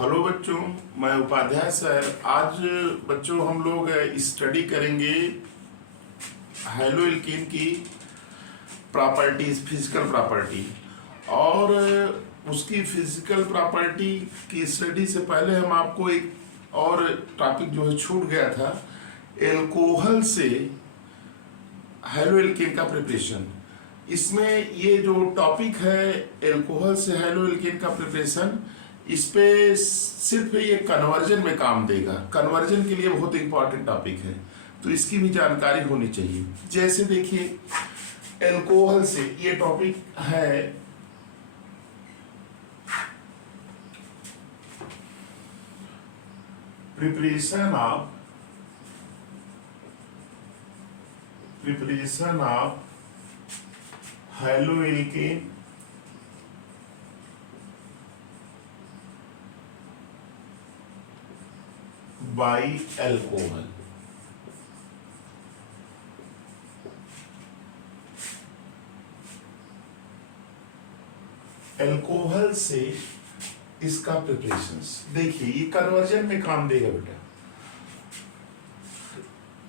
Hello बच्चों, मैं Upadhyay sir. आज बच्चों हम लोग स्टडी करेंगे हैलो एल्कीन की प्रॉपर्टीज, फिजिकल प्रॉपर्टी। और उसकी फिजिकल प्रॉपर्टी की स्टडी से पहले हम आपको एक और टॉपिक जो है छूट गया था, एल्कोहल से हैलो एल्कीन का प्रिपरेशन। इसमें ये जो टॉपिक है एल्कोहल से हैलो एल्कीन का प्रिपरेशन, इस पे सिर्फ ये कन्वर्जन में काम देगा। कन्वर्जन के लिए बहुत इंपॉर्टेंट टॉपिक है, तो इसकी भी जानकारी होनी चाहिए। जैसे देखिए, एल्कोहल से ये टॉपिक है preparation of haloalkane by alcohol. Alcohol से इसका प्रिपरेशंस देखिए, ये कन्वर्जन में काम देगा बेटा।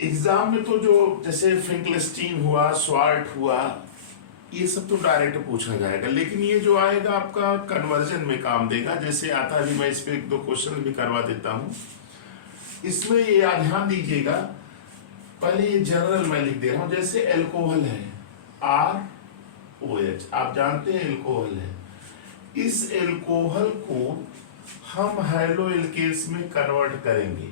एग्जाम में तो जो जैसे फिंकलेस्टीन हुआ, स्वार्ट हुआ, ये सब तो डायरेक्ट पूछा जाएगा, लेकिन ये जो आएगा आपका कन्वर्जन में काम देगा। जैसे आता है, मैं इस पे एक दो क्वेश्चन भी करवा देता हूं। इसमें ये ध्यान दीजिएगा, पहले ये जनरल मैं लिख दे रहा हूं। जैसे एल्कोहल है ROH, आप जानते हैं एल्कोहल है। इस एल्कोहल को हम हैलो एल्केन्स में कन्वर्ट करेंगे।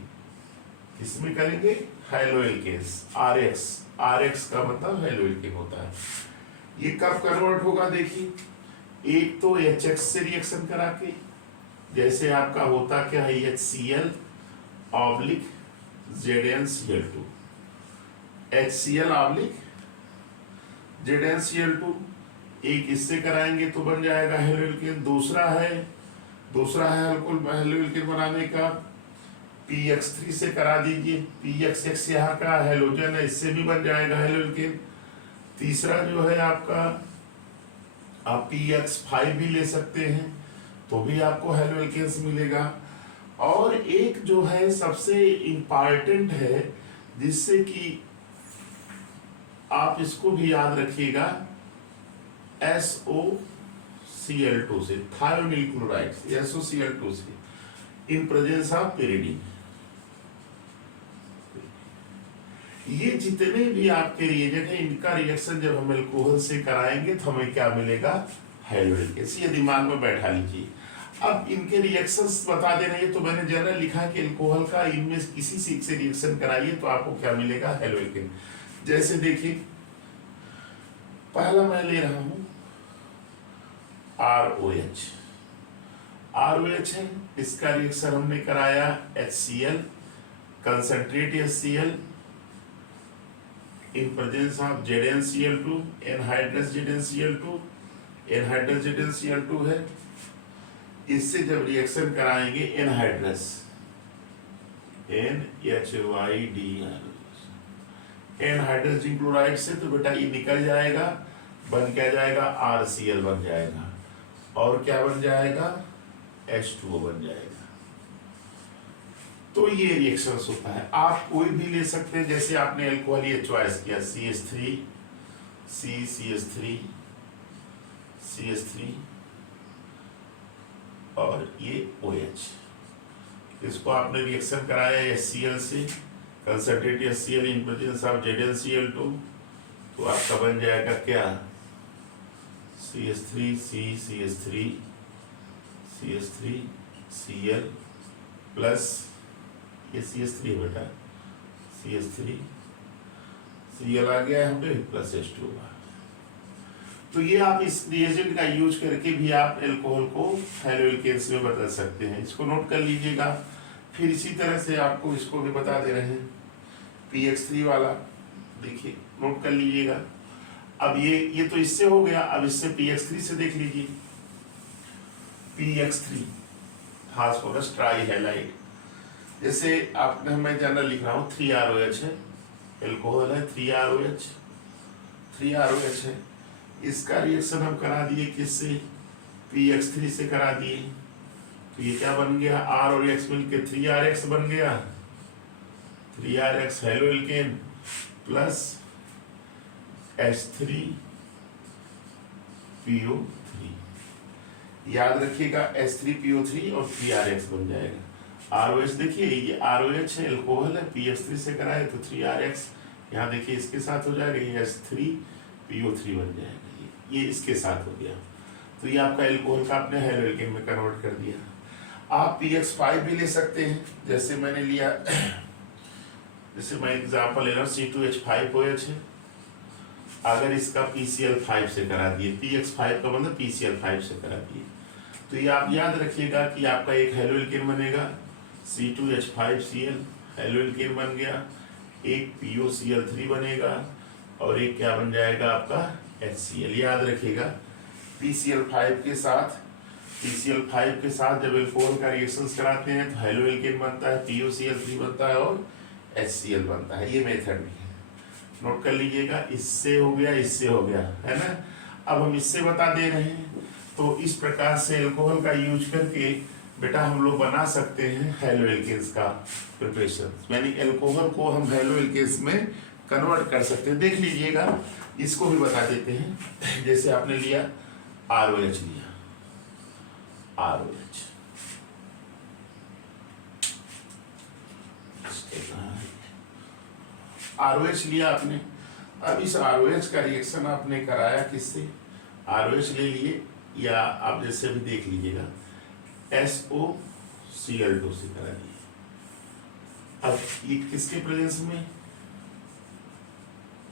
इसमें करेंगे हैलो एल्केन्स, RX का मतलब हैलो एल्केन होता है। ये कब कन्वर्ट होगा देखिए, एक तो HX से रिएक्शन करा के, जैसे आपका होता क्या है HCl oblique ZnCl2, HCl oblique ZnCl2, एक इससे कराएंगे तो बन जाएगा हैलो एल्केन। दूसरा है हैलो एल्केन बनाने का PX3 से करा दीजिए, PXX यहाँ का हैलोजन है, इससे भी बन जाएगा हैलो एल्केन। तीसरा जो है आपका, आप PX5 भी ले सकते हैं तो भी आपको हैलो एल्केन्स मिलेगा। और एक जो है सबसे इम्पॉर्टेंट है, जिससे कि आप इसको भी याद रखिएगा, SOCl2 से, थायोनिल क्लोराइड SOCl2 से, इन प्रेजेंस ऑफ pyridine। ये जितने भी आपके रिएजेंट है, इनका रिएक्शन जब हम एल्कोहल से कराएंगे तो हमें क्या मिलेगा, हैलो एल्केन्स। ये दिमाग में बैठा लीजिए। अब इनके रिएक्शंस बता दे रहे हैं, तो मैंने जनरल लिखा है कि एल्कोहल का इनमें किसी से रिएक्शन कराइए तो आपको क्या मिलेगा, हैलो एल्केन। जैसे देखिए, पहला मैं ले रहा हूं ROH है, इसका रिएक्शन हमने कराया HCl, concentrate HCl in presence of ZnCl2, anhydrous ZnCl2 है। इससे जब रिएक्शन कराएंगे anhydrous NHYDR, anhydrous zinc chloride से, तो बेटा ये निकल जाएगा, बन क्या जाएगा, RCl बन जाएगा। और क्या बन जाएगा, H2O बन जाएगा। तो ये रिएक्शन होता है। आप कोई भी ले सकते हैं, जैसे आपने एल्कोहल ये चॉइस किया, CH3 और ये OH, इसको आपने रिएक्शन कराया HCl से, concentrate HCl in presence of ZnCl2, तो आपका बन जाएगा क्या, CH3Cl प्लस ये CH3 है बेटा, CH3Cl आ गया यहाँ पे, प्लस H2O। तो ये आप इस रिएजेंट का यूज करके भी आप एल्कोहल को हैलो एल्केन्स में बदल सकते हैं। इसको नोट कर लीजिएगा। फिर इसी तरह से आपको इसको भी बता दे रहे हैं, PX3 वाला देखिए, नोट कर लीजिएगा। अब ये तो इससे हो गया, अब इससे PX3 से देख लीजिए, PX3 फास्फोरस ट्राई हैलाइड। जैसे आपने, मैं जनरल लिख रहा हूँ, 3ROH है, एल्कोहल है, 3ROH है। इसका रिएक्शन हम करा दिए किससे, PX3 से करा दिए, तो ये क्या बन गया, R और X मिलके 3RX बन गया, 3RX halo alkane plus H3PO3। याद रखिएगा H3PO3 और 3RX बन जाएगा। ROH देखिए ये ROH है, एल्कोहल है, PH3 से कराए तो 3RX, यहाँ देखिए इसके साथ हो जाएगा, ये H3PO3 बन जाएगा, ये इसके साथ हो गया। तो ये आपका एल्कोहल का आपने हेलो एल्केन में कन्वर्ट कर दिया। आप PX5 भी ले सकते हैं, जैसे मैंने लिया, जैसे मैं एग्जांपल ले रहा हूँ C2H5OH है, अगर इसका PCl5 से करा दिए, PX5 का मतलब PCl5 से करा दिए, तो ये आप याद रखिएगा कि आपका एक हेलो एल्केन बनेगा C2H5Cl हेलो एल्केन बन गया, एक POCl3 बनेगा और एक क्या बन जाएगा आपका HCl। याद रखिएगा PCl5 के साथ जब एल्कोहल का रिएक्शंस कराते हैं तो हेलो एल्केन बनता है, POCl3 बनता है और HCl बनता है। ये मेथड भी है, नोट कर लीजिएगा। इससे हो गया, इससे हो गया, है ना। अब हम इससे बता दे रहे हैं, तो इस प्रकार से एल्कोहल का यूज करके बेटा हम लोग बना सकते हैं हेलो एल्केन्स का प्रिपरेशन, यानी एल्कोहल को हम हेलो एल्केन्स में कन्वर्ट कर सकते हैं। देख लीजिएगा, इसको भी बता देते हैं। जैसे आपने लिया ROH लिया, ROH ROH लिया आपने। अब इस ROH का रिएक्शन आपने कराया किससे, ROH ले लिए, या आप जैसे भी देख लीजिएगा SOCl2 से करा दिए। अब ये किसके प्रेजेंस में,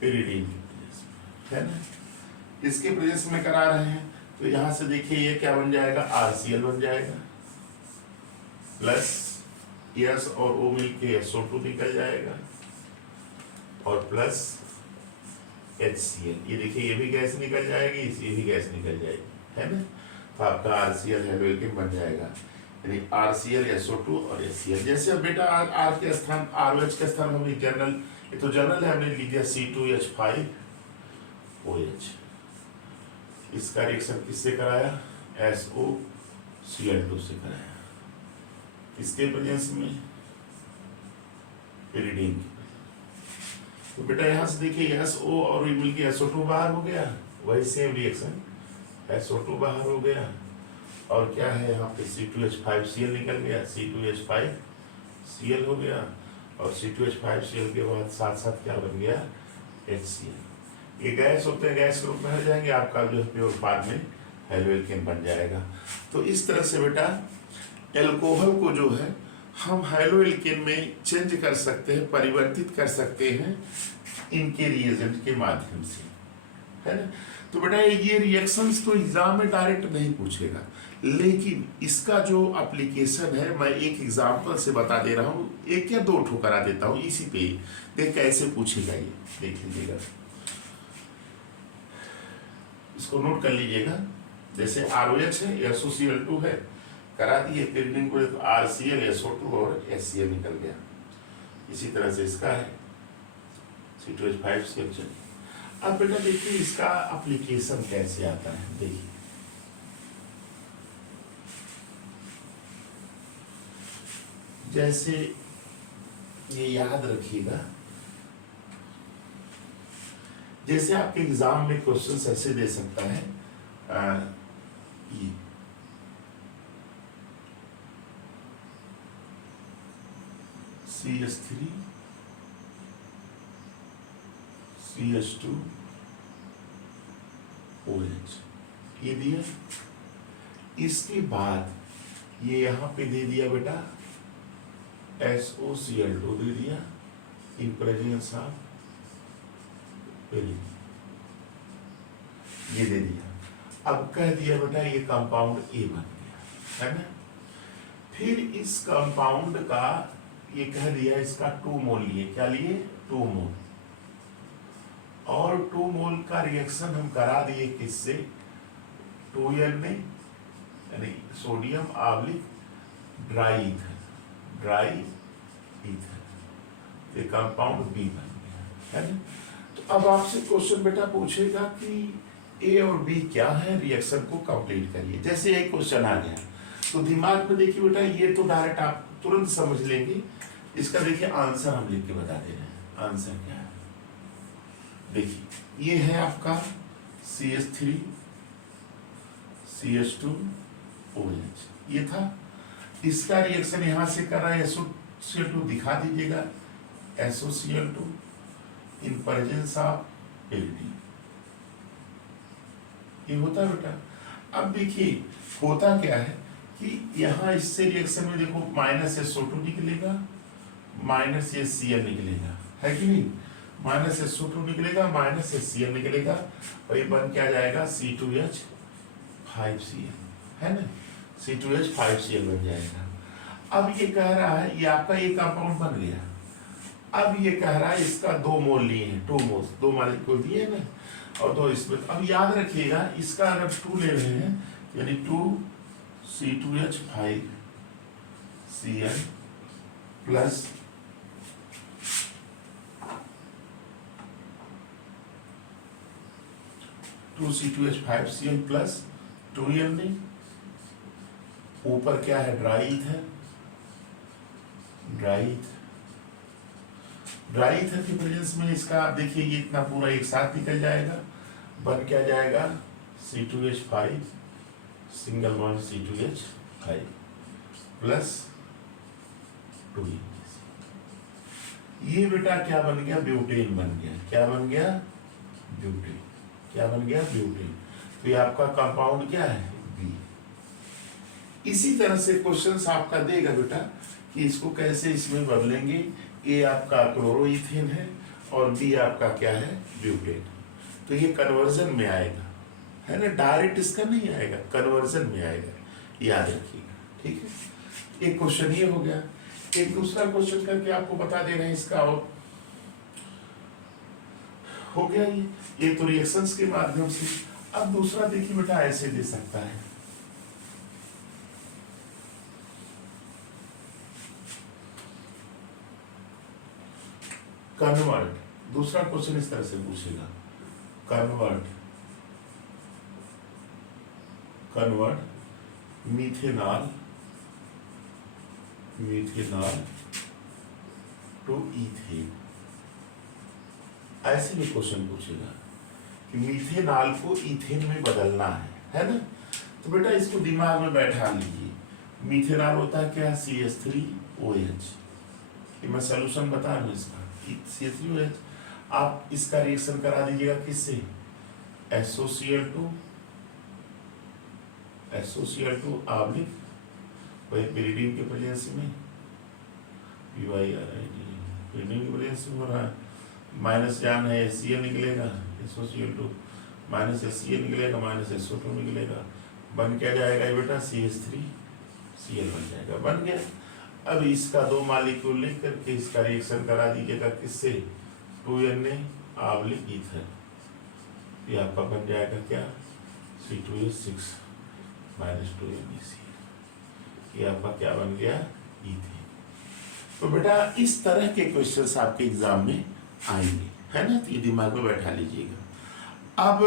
पेरिडीन के प्रेजेंस में, है ना, इसके प्रेजेंस में करा रहे हैं। तो यहां से देखिए ये क्या बन जाएगा, RCl बन जाएगा, प्लस S और O मिलके SO2 निकल जाएगा, और प्लस HCl। ये देखिए ये भी गैस निकल जाएगी, ये भी गैस निकल जाएगी, है ना। तो आपका RCl हेलो एल्केन बन जाएगा, यानी RCl SO2 और HCl। जैसे अब बेटा R के स्थान, ROH के स्थान हम जनरल, ये तो जनरल है, हमने लिख दिया C2H5OH। इसका रिएक्शन किससे कराया, SOCl2 से कराया, इसके प्रेजेंस में पेरिडीन की। तो बेटा यहाँ से देखिए SO और मिलके SO2 बाहर हो गया, वही सेम रिएक्शन, SO2 बाहर हो गया, और क्या है यहाँ पे C2H5Cl निकल गया, C2H5Cl हो गया, और C2H5Cl के बाद साथ साथ क्या बन गया, HCl। ये गैस होते हैं, गैस के रूप में हट जाएंगे, आपका जो है प्योर फॉर्म में हेलो एल्केन बन जाएगा। तो इस तरह से बेटा एल्कोहल को जो है हम हेलो एल्केन में चेंज कर सकते हैं, परिवर्तित कर सकते हैं इनके रिएजेंट के माध्यम से, है ना। तो बेटा ये रिएक्शंस तो एग्जाम में डायरेक्ट नहीं पूछेगा, लेकिन इसका जो एप्लीकेशन है मैं एक एग्जांपल से बता दे रहा हूँ, एक या दो ठो करा देता हूँ इसी पे, देख कैसे पूछेगा ये, देख लीजिएगा, इसको नोट कर लीजिएगा। जैसे ROH है, SOCl2 है, करा दिए पेरिडीन को, तो RCl SO2 और HCl निकल गया। इसी तरह से इसका है C2H5Cl। अब बेटा देखिए इसका एप्लीकेशन कैसे आता है, देखिए जैसे ये याद रखिएगा, जैसे आपके एग्जाम में क्वेश्चन ऐसे दे सकता है, ये CH3 CH2 OH ये दिया, इसके बाद ये यहाँ पे दे दिया बेटा SOCl2 दे दिया इन प्रेजेंस ऑफ पेरिडीन, ये दे दिया। अब कह दिया बेटा ये कंपाउंड A बन गया, है ना। फिर इस कंपाउंड का ये कह दिया, इसका 2 मोल लिए, क्या लिए, 2 मोल, और 2 मोल का रिएक्शन हम करा दिए किससे, 2N में, यानी सोडियम आव्लिक ड्राई ईथर, ये कंपाउंड B बन गया, है ना। तो अब आपसे क्वेश्चन बेटा पूछेगा कि A और B क्या है, रिएक्शन को कंप्लीट करिए। जैसे एक क्वेश्चन आ गया, तो दिमाग में देखिए बेटा, ये तो डायरेक्ट आप तुरंत समझ लेंगे। इसका देखिए आंसर हम लिख के बता दे रहे हैं। आंसर क्या है देखिए, ये है आपका CH3 CH2 OH, ये था। इसका रिएक्शन यहां से कर रहा है SOCl2, दिखा दीजिएगा SOCl2 in presence of aldehyde. ये होता है बेटा। अब देखिए होता क्या है कि यहाँ इससे रिएक्शन में देखो -SO2 निकलेगा, -HCl निकलेगा, है कि नहीं? -SO2 निकलेगा, -HCl निकलेगा, और ये बन क्या जाएगा C2H5Cl, है ना? C2H5Cl बन जाएगा। अब ये कह रहा है, ये आपका एक कंपाउंड बन गया। अब ये कह रहा है इसका 2 मोल लिए हैं, 2 मोल, 2 मॉलिक्यूल दिए हैं ना, और 2 इसमें। अब याद रखिएगा, इसका अगर 2 ले रहे हैं यानी 2 C2H5Cl plus 2 C2H5Cl plus 2L नहीं, ऊपर क्या है ड्राई ईथर, ड्राई ईथर की प्रेजेंस में इसका आप देखिए ये इतना पूरा एक साथ निकल जाएगा, बन क्या जाएगा C2H5 single bond C2H5 plus 2E। ये बेटा क्या बन गया, ब्यूटेन बन गया। क्या बन गया? ब्यूटेन। क्या बन गया? ब्यूटेन। तो ये आपका कंपाउंड क्या है? बी। इसी तरह से क्वेश्चंस आपका देगा बेटा कि इसको कैसे इसमें बदलेंगे। ए आपका क्लोरोइथेन है और बी आपका क्या है? ब्यूटेन। तो ये कन्वर्जन में आएगा, है ना, डायरेक्ट इसका नहीं आएगा, कन्वर्जन में आएगा, याद रखिएगा, ठीक है। एक क्वेश्चन ये हो गया। एक दूसरा क्वेश्चन करके आपको बता दे रहे हैं इसका, और हो गया ये तो रिएक्शंस के माध्यम से। अब दूसरा देखिए बेटा, ऐसे दे सकता है, कन्वर्ट। दूसरा क्वेश्चन इस तरह से पूछेगा, कन्वर्ट मिथेनॉल टू ईथेन। ऐसे भी क्वेश्चन पूछेगा कि मीथेनॉल को ईथेन में बदलना है ना। तो बेटा इसको दिमाग में बैठा लीजिए। मीथेनॉल होता है क्या? CH3OH। कि मैं सॉल्यूशन बता रहा हूँ इसका, CH3OH। आप इसका रिएक्शन करा दीजिएगा किससे? SOCl2 आब्लिक वही पेरिडिन के प्रेजेंस में, पेरिडिन के प्रेजेंस में हो रहा है। माइनस जान है HCl निकलेगा, SOCl2 माइनस HCl निकलेगा, माइनस SO2 निकलेगा, बन क्या जाएगा ये बेटा? CH3Cl बन जाएगा। बन गया। अब इसका 2 मॉलिक्यूल लिख करके इसका रिएक्शन करा दीजिएगा किससे? 2Na oblique ether. ये आपका बन जाएगा क्या? C2H6 minus 2NaCl। ये आपका क्या बन गया? ईथेन। तो बेटा इस तरह के क्वेश्चंस आपके एग्जाम में आएंगे, है ना, तो ये दिमाग में बैठा लीजिएगा। अब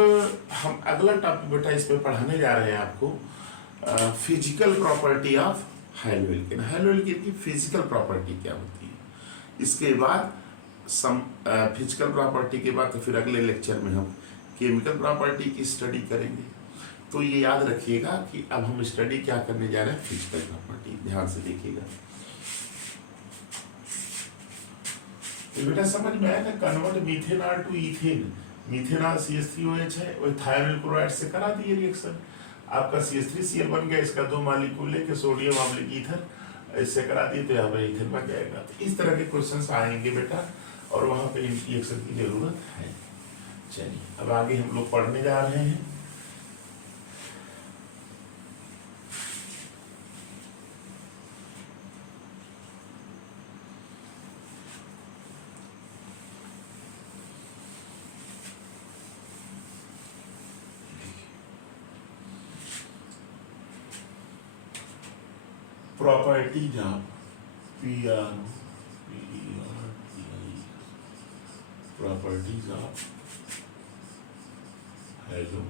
हम अगला टॉपिक बेटा इसमें पढ़ाने जा रहे हैं आपको, फिजिकल प्रॉपर्टी ऑफ हाइड्रोएल्केन। हाइड्रोएल्केन की फिजिकल प्रॉपर्टी क्या होती है, इसके बाद फिजिकल प्रॉपर्टी के बाद तो फिर अगले लेक्चर में हम केमिकल प्रॉपर्टी की स्टडी करेंगे। तो ये याद रखिएगा कि अब हम स्टडी क्या करने जा रहे हैं? Physical property. ध्यान से देखिएगा। तो बेटा समझ में आया ना, convert methanol to ethane. Methanol CH3OH है, वही थायरोनिल क्लोराइड से करा दिए रिएक्शन, आपका CH3Cl बन गया। इसका 2 मॉलिक्यूल लेके सोडियम आम्लिक ईथर इससे करा दिए तो यहाँ पर ईथेन बन जाएगा। तो इस तरह के क्वेश्चंस आएंगे बेटा, और वहाँ पे रिएक्शन की जरूरत है। चलिए अब आगे हम लोग पढ़ने जा रहे हैं। Properties of properties of halo.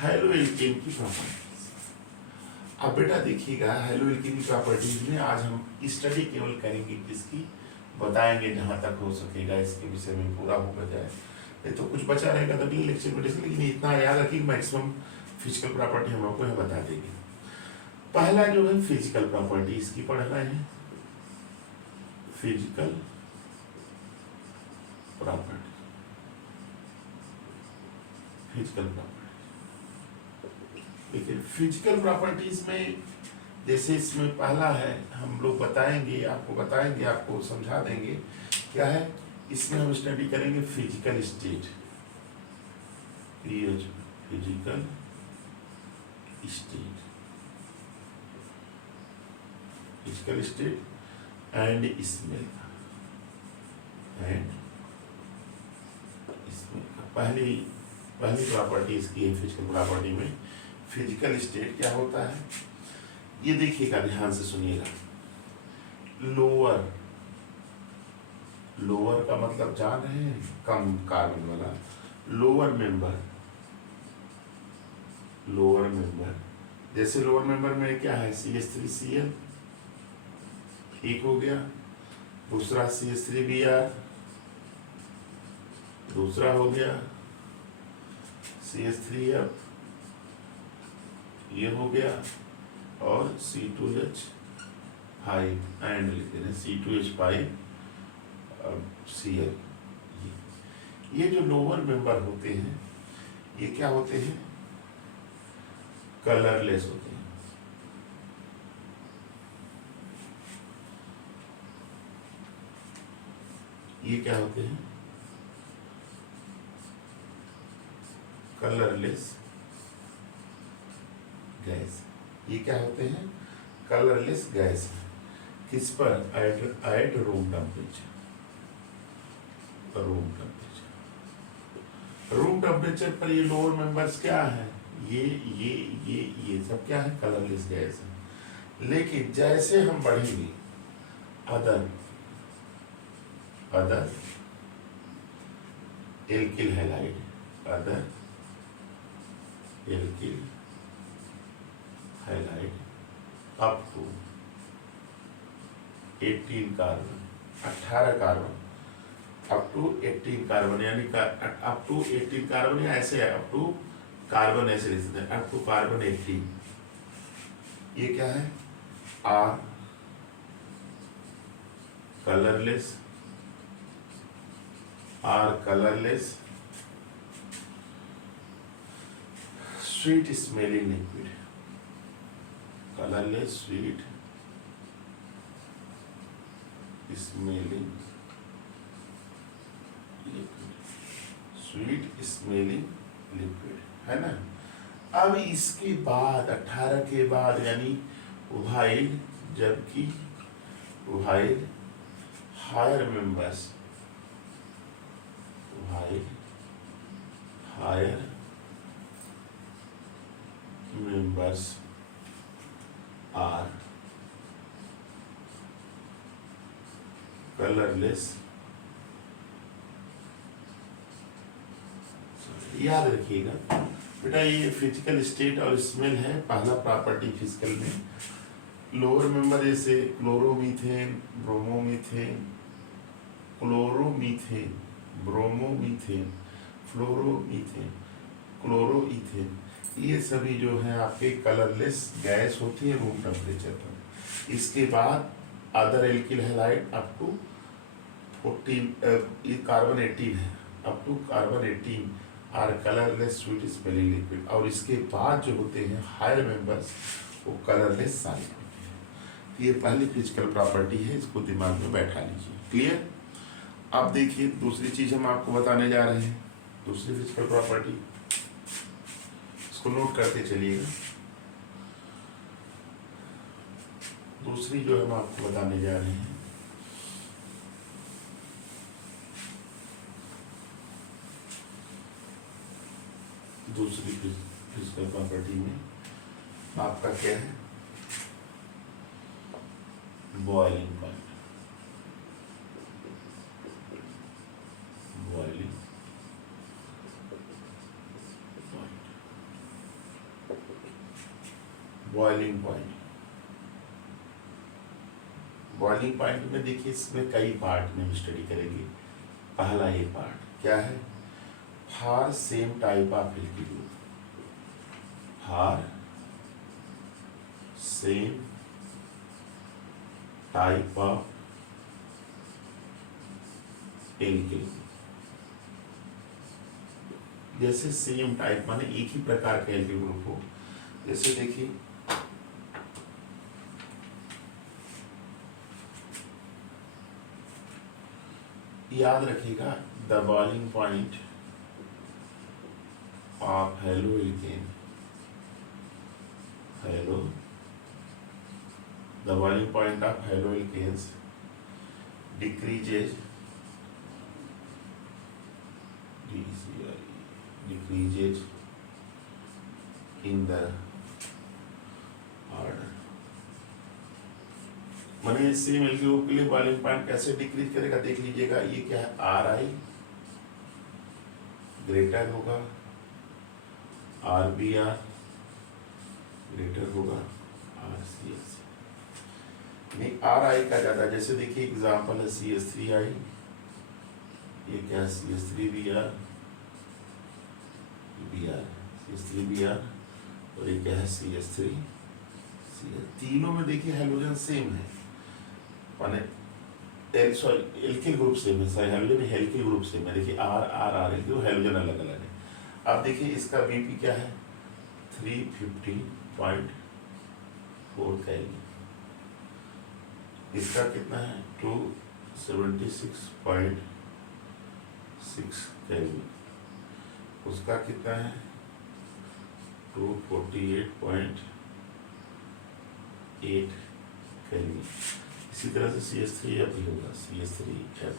Haloalkane की प्रॉपर्टीज। अब बेटा देखिएगा, हैलो एल्केन की प्रॉपर्टीज में आज हम स्टडी केवल करेंगे किसकी, बताएंगे जहां तक हो सकेगा इसके विषय में पूरा हो जाए, नहीं तो कुछ बचा रहेगा तो अगले लेक्चर में डिस्कस। लेकिन इतना याद रखिए मैक्सिमम फिजिकल प्रॉपर्टी हम आपको बता देंगे। पहला जो है फिजिकल प्रॉपर्टी, इसकी पढ़ना है फिजिकल प्रॉपर्टी। फिजिकल प्रॉपर्टी, लेकिन फिजिकल प्रॉपर्टीज में जैसे इसमें पहला है, हम लोग बताएंगे, आपको समझा देंगे क्या है। इसमें हम स्टडी करेंगे physical state, physical state, physical state and smell का पहली प्रॉपर्टी इसकी है फिजिकल प्रॉपर्टी में। फिजिकल स्टेट क्या होता है ये देखिएगा, ध्यान से सुनिएगा। लोअर का मतलब जान रहे हैं, कम कार्बन वाला लोअर मेंबर। जैसे लोअर मेंबर में क्या है, CH3Cl एक हो गया, दूसरा CH3Br दूसरा हो गया, CH3F ये हो गया, और C2H5 एंड लिखते हैं C2H5Cl। ये जो लोअर मेंबर होते हैं ये क्या होते हैं, कलरलेस होते हैं। ये क्या होते हैं, कलरलेस गैस। ये क्या होते हैं, कलरलेस गैस। किस पर, at room temperature. Room temperature पर ये लोअर मेंबर्स क्या है, ये सब क्या है, कलरलेस गैस है। लेकिन जैसे हम बढ़ेंगे other alkyl halide, other alkyl halide up to 18 carbon, 18 carbon, up to 18 carbon, यानी अप टू 18 कार्बन, या ऐसे है अप टू कार्बन, ऐसे लिख सकते हैं अप टू कार्बन 18। ये क्या है, are colourless sweet smelling liquid, colourless sweet smelling liquid है ना। अब इसके बाद 18 के बाद यानी उभाइल, जबकि उभाइल हायर मेंबर्स आर कलरलेस। याद रखिएगा बेटा, ये फिजिकल स्टेट और स्मेल है पहला प्रॉपर्टी फिजिकल में। लोअर मेंबर जैसे क्लोरोमीथेन, ब्रोमोमीथेन, फ्लोरोमीथेन, क्लोरोईथेन, ये सभी जो है आपके कलरलेस गैस होती है रूम टेम्परेचर पर। इसके बाद other alkyl halide up to 14, ये कार्बन 18 है, up to carbon 18 are colourless sweet smelling liquid. और इसके बाद जो होते हैं हायर मेंबर्स वो कलरलेस सॉलिड होते हैं। तो ये पहली फिजिकल प्रॉपर्टी है, इसको दिमाग में बैठा लीजिए। क्लियर। अब देखिए दूसरी चीज हम आपको बताने जा रहे हैं, दूसरी फिजिकल प्रॉपर्टी, इसको नोट करते चलिएगा। दूसरी जो हम आपको बताने जा रहे हैं, दूसरी फिजिकल प्रॉपर्टी में आपका क्या है, boiling point. Boiling point. Boiling point में देखिए इसमें कई पार्ट में स्टडी करेंगे। पहला ये पार्ट क्या है, for same type of alkyl group, for same type of alkyl. जैसे सेम टाइप माने एक ही प्रकार का एल्किल ग्रुप हो। जैसे देखिए याद रखिएगा, the boiling point of haloalkane, halo, the boiling point of haloalkanes decreases in the order। माने सेम एल्किल ग्रुप के लिए बॉइलिंग पॉइंट कैसे डिक्रीज करेगा देख लीजिएगा। ये क्या है, आर आई ग्रेटर होगा आर बी आर ग्रेटर होगा आर सी एस। नहीं आर आई का ज्यादा, जैसे देखिए एग्जांपल है सी एस थ्री आई, ये क्या है C S three B R C S three B R, और ये क्या है C S three C S. तीनों में देखिए हाइड्रोजन सेम है, माने एल्किल ग्रुप सेम है, हाइड्रोजन एल्किल ग्रुप सेम है। देखिए R R R alkyl, hydrogen अलग अलग है। अब देखिए इसका बीपी क्या है 350.4 केल्विन, इसका कितना है 276.6 केल्विन, उसका कितना है 248.8 केल्विन। इसी तरह से CH3F भी होगा, CH3F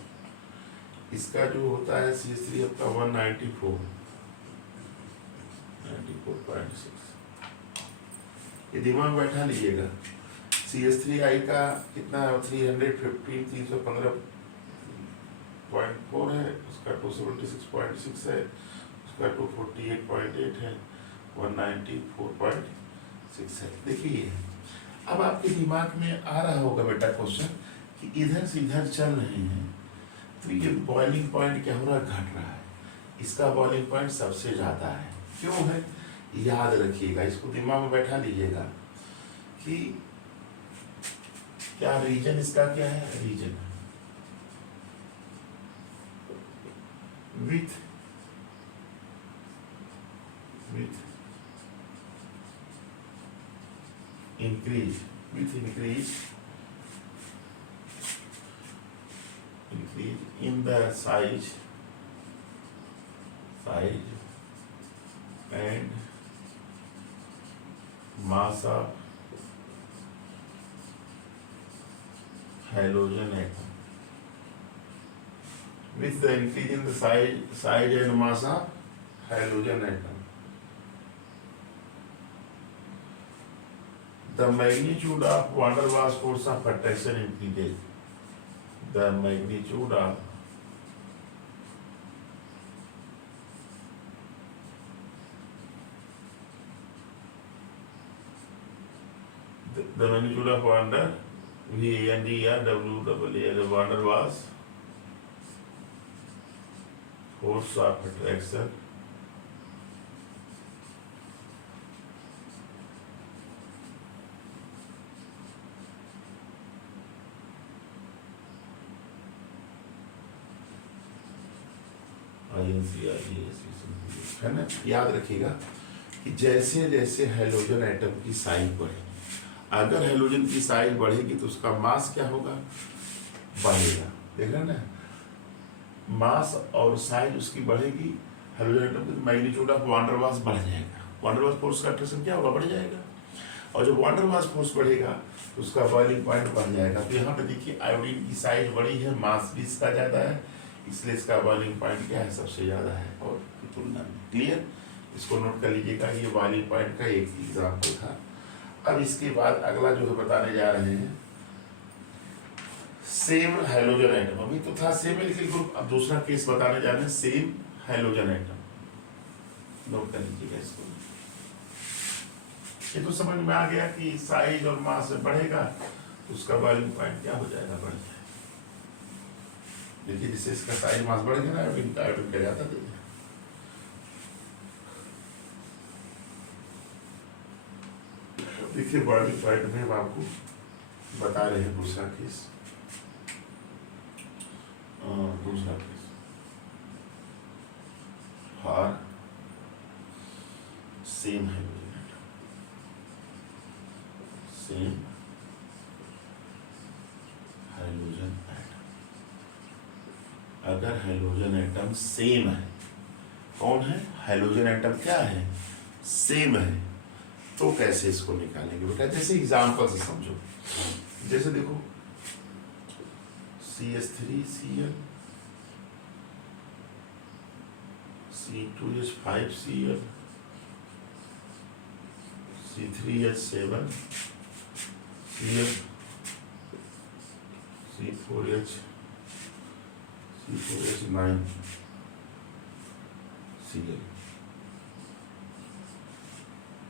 इसका जो होता है CH3F का 194.6। ये दिमाग में बैठा लीजिएगा। CH3I का कितना है 315.4 है, उसका 276.6 है, उसका 248.8 है, 194.6 है। देखिए अब आपके दिमाग में आ रहा होगा बेटा क्वेश्चन कि इधर से इधर चल रहे हैं तो ये बॉइलिंग पॉइंट क्या हो रहा है, घट रहा है। इसका बॉइलिंग पॉइंट सबसे ज्यादा है, क्यों है याद रखिएगा, इसको दिमाग में बैठा लीजिएगा कि क्या रीजन इसका क्या है, reason with increase in the size and mass of halogen atom, with the increase in the size and mass of halogen atom, the magnitude of van der Waals force of attraction increases, the magnitude of van der van der Waals force of attraction है ना। याद रखिएगा कि जैसे जैसे hydrogen atom की size बढ़ेगी, अगर हाइड्रोजन की साइज बढ़ेगी तो उसका मास क्या होगा, बढ़ेगा। देख रहे ना, मास और साइज उसकी बढ़ेगी, हाइड्रोजन एटम की magnitude of van der Waals बढ़ जाएगा। वान डेर वाल्स फोर्स का अट्रैक्शन क्या होगा, बढ़ जाएगा। और जब वान डेर वाल्स फोर्स बढ़ेगा तो उसका बॉइलिंग पॉइंट बढ़ जाएगा। तो यहाँ पे देखिए आयोडीन की साइज बड़ी है, मास भी इसका ज्यादा है, इसलिए इसका बॉइलिंग पॉइंट क्या है, सबसे ज्यादा है और की तुलना में। क्लियर, इसको नोट कर लीजिएगा, ये बॉइलिंग पॉइंट का एक एग्जाम्पल था। अब इसके बाद अगला जो है बताने जा रहे हैं सेम हाइड्रोजन एटम। अभी तो था सेम एल्किल ग्रुप, अब दूसरा केस बताने जा रहे हैं सेम हाइड्रोजन एटम। नोट कर लीजिएगा इसको। ये तो समझ में आ गया कि साइज और मास से बढ़ेगा तो उसका बॉइलिंग पॉइंट क्या हो जाएगा, बढ़ जाएगा। देखिए जिससे इसका साइज मास बढ़ गया ना, आयोडीन का जाता है। देखिए बॉइलिंग पॉइंट में हम आपको बता रहे हैं दूसरा case. For same hydrogen atom, same hydrogen atom, अगर हाइड्रोजन एटम सेम है, कौन है, हाइड्रोजन एटम क्या है, सेम है, तो कैसे इसको निकालेंगे बेटा, जैसे एग्जांपल से समझो। जैसे देखो CH3Cl, C2H5Cl, C3H7Cl, C4H9Cl।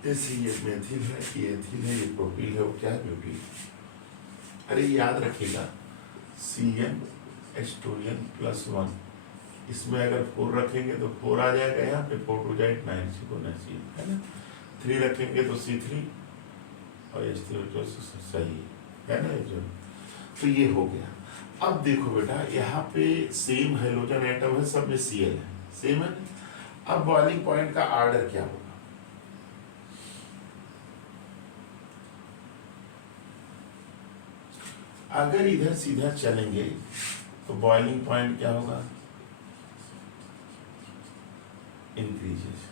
जैसे ये मेथिल है, ये एथिल है, ये प्रोपील है, वो क्या है, ब्यूटील। अरे याद रखिएगा CnH2n+1, इसमें अगर 4 रखेंगे तो 4 आ जाएगा, यहाँ पे 4 टू जाए 9, C है ना। 3 रखेंगे तो C3 और H3 जो सही है ना जो। तो ये हो गया। अब देखो बेटा यहाँ पे सेम हाइड्रोजन एटम है, सब में Cl है, सेम है। अब बॉइलिंग पॉइंट का ऑर्डर क्या होगा, अगर इधर सीधा चलेंगे तो बॉइलिंग पॉइंट क्या होगा, इंक्रीजेस।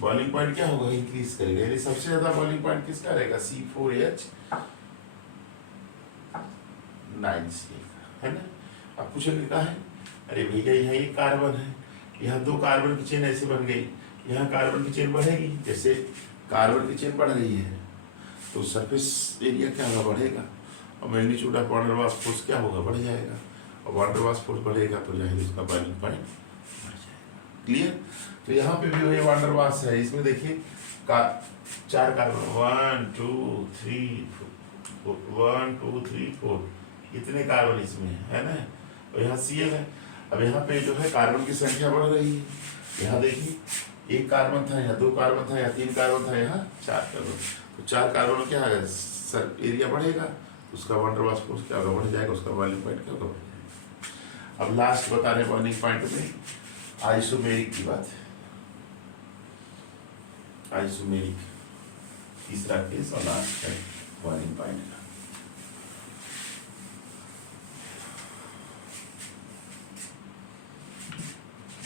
बॉइलिंग पॉइंट क्या होगा, इंक्रीज करेगा। यानी सबसे ज्यादा बॉइलिंग पॉइंट किसका रहेगा, C4H9Cl है ना। अब पूछेंगे कहा है, अरे भैया यहाँ एक कार्बन है, यहाँ 2 कार्बन की चेन ऐसे बन गई, यहाँ कार्बन की चेन बढ़ेगी, जैसे कार्बन की चेन बढ़ रही है तो सरफेस एरिया क्या होगा, बढ़ेगा, और magnitude of van der Waals force क्या होगा, बढ़ जाएगा, और वान डेर वाल्स फोर्स बढ़ेगा तो जाहिर उसका बॉइलिंग पॉइंट बढ़ जाएगा। क्लियर। तो यहाँ पे भी वही वान डेर वाल्स है, इसमें देखिए 4 कार्बन, 1 2 3 4 इतने कार्बन इसमें है ना, और यहाँ Cl है। अब यहाँ पे जो है कार्बन की संख्या बढ़ रही है, यहाँ देखिए 1 कार्बन था, यहाँ 2 कार्बन था, यहाँ 3 कार्बन था, यहाँ 4 कार्बन। तो 4 कार्बन क्या है, सर एरिया बढ़ेगा, उसका वान डेर वाल्स फोर्स क्या होगा, बढ़ जाएगा, उसका बॉइलिंग पॉइंट क्या होगा, बढ़ जाएगा। अब लास्ट बता रहे बॉइलिंग पॉइंट में आइसोमेरिक की बात है, आइसोमेरिक तीसरा केस और लास्ट है बॉइलिंग पॉइंट का।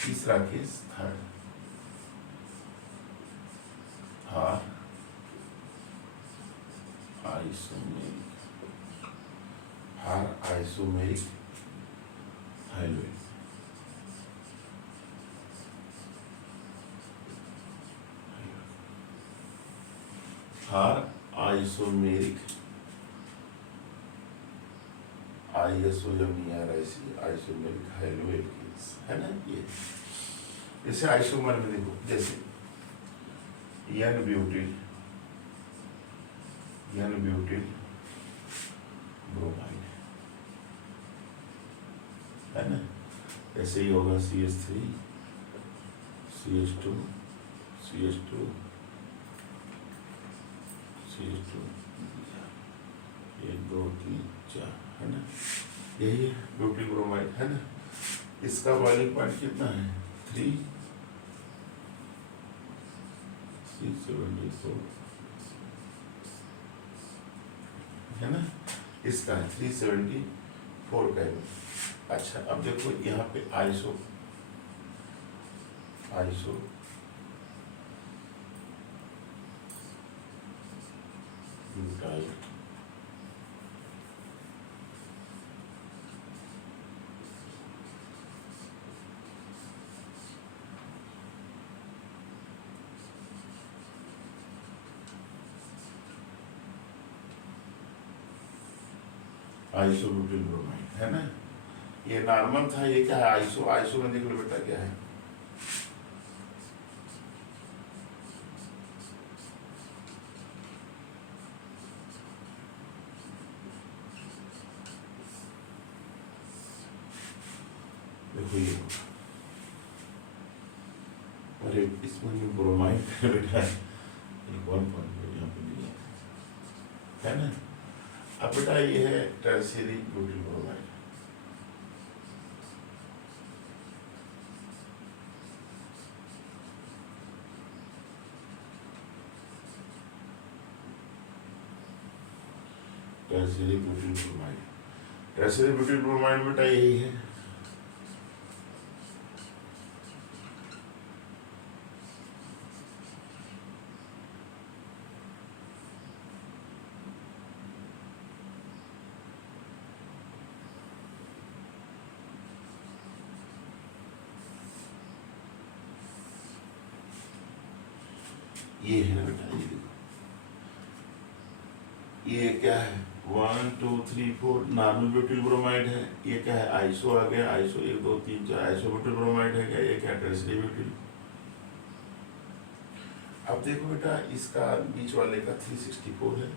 तीसरा case third, isomeric hydrogen. Isomeric isomeric hydrogen है ना। ये जैसे आइसोमर में देखो, जैसे N ब्यूटिल ब्रोमाइड है ना, ऐसे ही होगा CH3 CH2 CH2 CH2 1 2 3 4 है ना, यही है ब्यूटिल ब्रोमाइड है ना। इसका बॉइलिंग पॉइंट कितना है, 374 है ना, इसका 374 का है। अच्छा अब देखो यहाँ पे आइसो ब्यूटाइल आइसोब्यूटिल ब्रोमाइड है ना। ये नॉर्मल था, ये क्या है आइसो, आइसो में देख लो बेटा क्या है, देखो ये, अरे इसमें ब्रोमाइड है बेटा, कौन यहाँ पे दिया है ना। अब बेटा ये है tertiary butyl bromide, tertiary butyl bromide, tertiary butyl bromide बेटा यही है। ये है ना बेटा, ये देखो, ये क्या है 1 2 3 4 नॉर्मल ब्यूटिल ब्रोमाइड है। ये क्या है आइसो आ गया, आइसो 1 2 3 4 आइसो ब्यूटिल ब्रोमाइड है क्या, ये क्या टर्शियरी ब्यूटिल। अब देखो बेटा इसका बीच वाले का 364 है,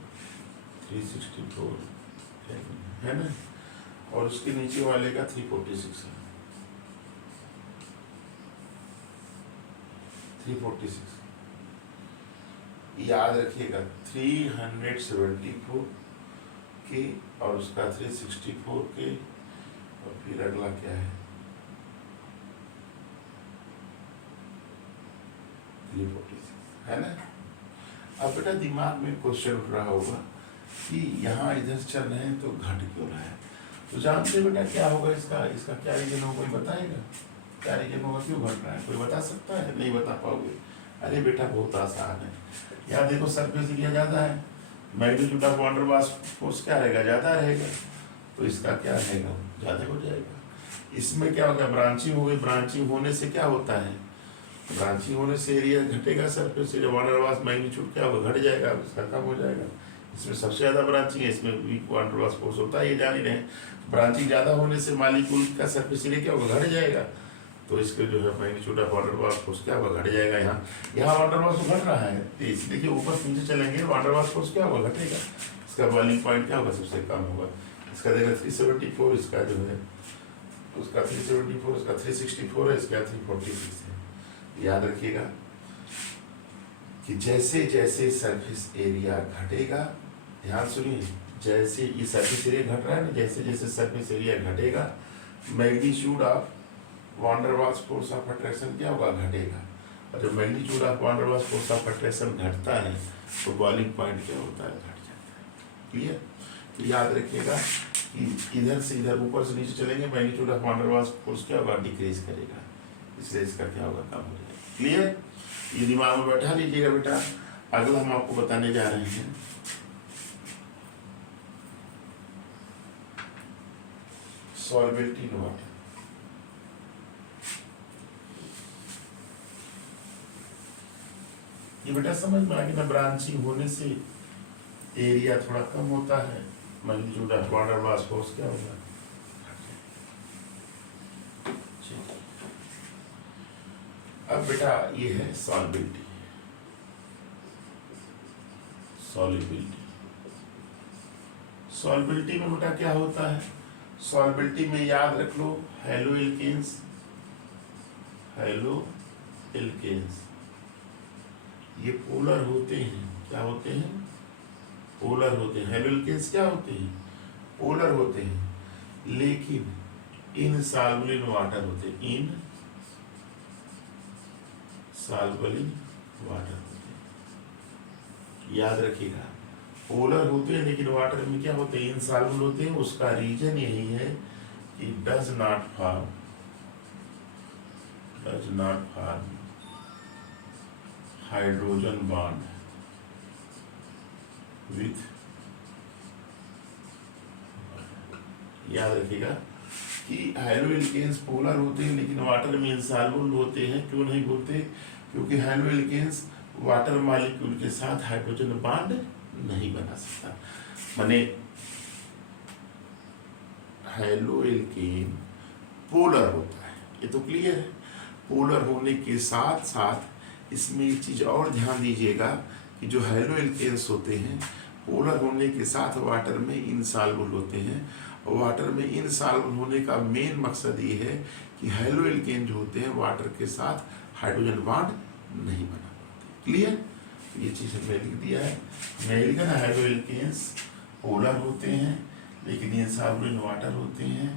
364 है ना, और उसके नीचे वाले का 346 है, 346 याद रखिएगा, 374 के और उसका 364 के, और फिर अगला क्या है 346 है ना। अब बेटा दिमाग में क्वेश्चन उठ रहा होगा कि यहाँ इधर चल रहे हैं तो घट क्यों रहा है, तो जानते बेटा क्या होगा इसका, इसका क्या रीजन होगा, कोई बताएगा क्या रीजन होगा, क्यों घट रहा है, कोई बता सकता है, नहीं बता पाओगे। अरे बेटा बहुत आसान है, यहाँ देखो सरफेस एरिया ज़्यादा है, magnitude of water mass force क्या रहेगा, ज़्यादा रहेगा, तो इसका क्या रहेगा ज़्यादा हो जाएगा। इसमें क्या होगा ब्रांचिंग हो गई, ब्रांचिंग होने से क्या होता है, ब्रांचिंग होने से एरिया घटेगा, surface area water mass magnitude क्या होगा घट जाएगा, इसका कम हो जाएगा। इसमें सबसे ज़्यादा ब्रांचिंग है, इसमें वीक वाटर मास फोर्स होता है, ये जान ही रहे। ब्रांचिंग ज़्यादा होने से मालिक्यूल का सरफेस एरिया क्या होगा घट जाएगा, तो इसके जो है magnitude of water mass force क्या होगा घट जाएगा। यहाँ वाटर मास तो घट रहा है, तो इस देखिए ऊपर से नीचे चलेंगे वाटर मास फोर्स क्या होगा घटेगा, इसका बॉइलिंग पॉइंट क्या होगा सबसे कम होगा। इसका देखा 374, इसका जो है उसका 374, इसका 364 है, इसका 346 है। याद रखिएगा कि जैसे जैसे सरफेस एरिया घटेगा, ध्यान सुनिए, जैसे ये सरफेस एरिया घट रहा है ना, जैसे जैसे सरफेस एरिया घटेगा magnitude of van der Waals force of attraction क्या होगा घटेगा, और जब magnitude of van der Waals force of attraction घटता है तो बॉइलिंग पॉइंट क्या होता है घट जाता है। क्लियर, तो याद रखिएगा कि इधर से इधर ऊपर से नीचे चलेंगे magnitude of van der Waals force क्या होगा डिक्रीज करेगा, इसलिए इसका क्या होगा कम हो जाएगा। क्लियर, ये दिमाग में बैठा लीजिएगा बेटा। अगला हम आपको बताने जा रहे हैं सॉल्वेबिलिटी इन वाटर। ये बेटा समझ में आ गया ना, ब्रांचिंग होने से एरिया थोड़ा कम होता है, magnitude of water mass force क्या होगा। अब बेटा ये है सॉल्वेबिलिटी, सॉल्युबिलिटी। सॉल्वेबिलिटी में बेटा क्या होता है, सॉल्वेबिलिटी में याद रख लो हेलो एल्केन्स, हेलो एल्केन्स ये पोलर होते हैं, क्या होते हैं पोलर होते हैं। हेलो एल्केन्स क्या होते हैं पोलर होते हैं, लेकिन इनसॉल्युबल इन वाटर होते हैं, इन सॉल्युबल इन वाटर होते हैं। याद रखिएगा पोलर होते हैं लेकिन वाटर में क्या होते हैं इनसॉल्युबल होते हैं। उसका रीजन यही है कि does not form hydrogen bond with, याद रखिएगा कि हेलो एल्केन्स पोलर होते हैं लेकिन वाटर में इनसॉल्युबल होते हैं। क्यों नहीं बोलते, क्योंकि हेलो एल्केन्स वाटर मॉलिक्यूल के साथ हाइड्रोजन बॉन्ड नहीं बना सकता। माने हेलो एल्केन पोलर होता है, ये तो क्लियर है। पोलर होने के साथ साथ इसमें एक चीज़ और ध्यान दीजिएगा कि जो हैलो एल्केन्स होते हैं पोलर होने के साथ वाटर में इनसॉल्युबल होते हैं, और वाटर में इनसॉल्युबल होने का मेन मकसद ये है कि हैलो एल्केन जो होते हैं वाटर के साथ हाइड्रोजन बॉन्ड नहीं बना पाते। क्लियर, ये चीज़ हमने लिख दिया है। मैं लिखा ना हैलो एल्केन्स पोलर होते हैं लेकिन इनसॉल्युबल इन वाटर होते हैं।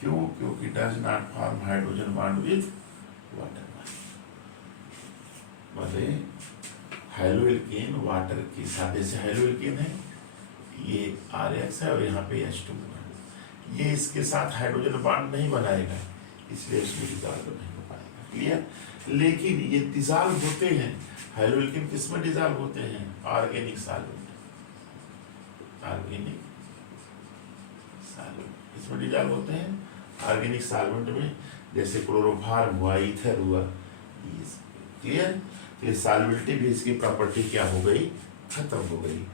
क्यों? क्योंकि does not form hydrogen bond with water. बोले हैलो एल्केन वाटर के साथ, जैसे हैलो एल्केन है ये RX है और यहाँ पे H2 है, ये इसके साथ हाइड्रोजन बॉन्ड नहीं बनाएगा, इसलिए उसमें डिजॉल्व नहीं हो पाएगा। क्लियर, लेकिन ये डिजॉल्व होते हैं। हैलो एल्केन किस में डिजॉल्व होते हैं? ऑर्गेनिक सॉल्वेंट, ऑर्गेनिक सॉल्वेंट इसमें डिजॉल्व होते हैं, ऑर्गेनिक सॉल्वेंट में, जैसे क्लोरोफॉर्म हुआ, ईथर हुआ। क्लियर, ये सॉल्वेबिलिटी भी इसकी प्रॉपर्टी क्या हो गई? खत्म हो गई।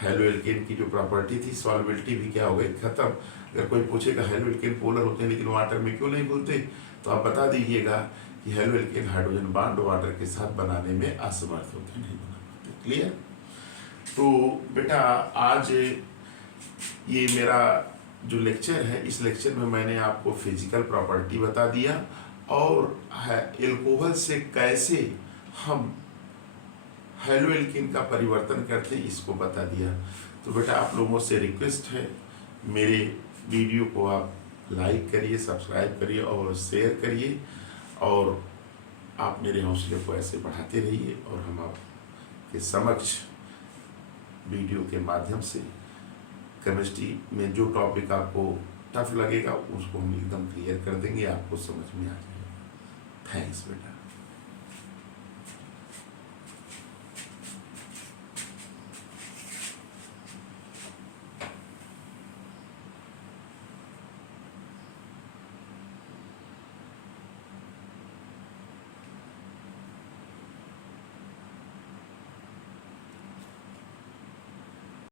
हैलो एल्केन की जो प्रॉपर्टी थी सॉल्वेबिलिटी भी क्या हो गई? खत्म। अगर कोई पूछेगा हैलो एल्केन पोलर होते हैं लेकिन वाटर में क्यों नहीं घुलते, तो आप बता दीजिएगा कि haloalkane hydrogen bond water के साथ बनाने में असमर्थ होते, नहीं बना पाते। क्लियर, तो बेटा आज ये मेरा जो लेक्चर है, इस लेक्चर में मैंने आपको फिजिकल प्रॉपर्टी बता दिया और एल्कोहल से कैसे हम हैलो एल्केन का परिवर्तन करते हैं इसको बता दिया। तो बेटा आप लोगों से रिक्वेस्ट है, मेरे वीडियो को आप लाइक करिए, सब्सक्राइब करिए और शेयर करिए, और आप मेरे हौसले को ऐसे बढ़ाते रहिए, और हम आपके समक्ष वीडियो के माध्यम से केमिस्ट्री में जो टॉपिक आपको टफ लगेगा उसको हम एकदम क्लियर कर देंगे, आपको समझ में आ जाएगा। थैंक्स बेटा।